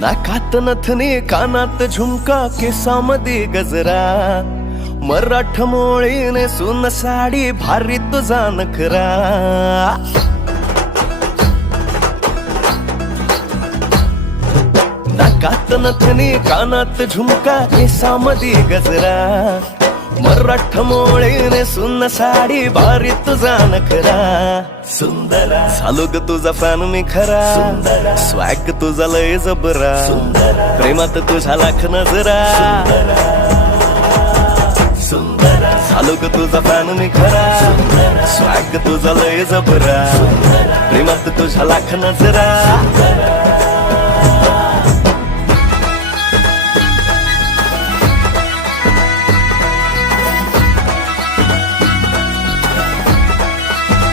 नाकात नथनी कानात झुमका केसामध्ये गजरा मराठ मोळीने सुन साडी भारी तुझा नखरा नाकात नथनी कानात झुमका केसामध्ये गजरा मराठ मोळीने सुन साडी भारी तुझा नखरा सुंदरा झालो ग तुझा फॅन मी खरा स्वॅग तुझा लय जबरा प्रेमात तुझा लाख नजरा झालो ग तुझा फॅन मी खरा स्वॅग तुझा लय जबरा प्रेमात तुझा लाख नजरा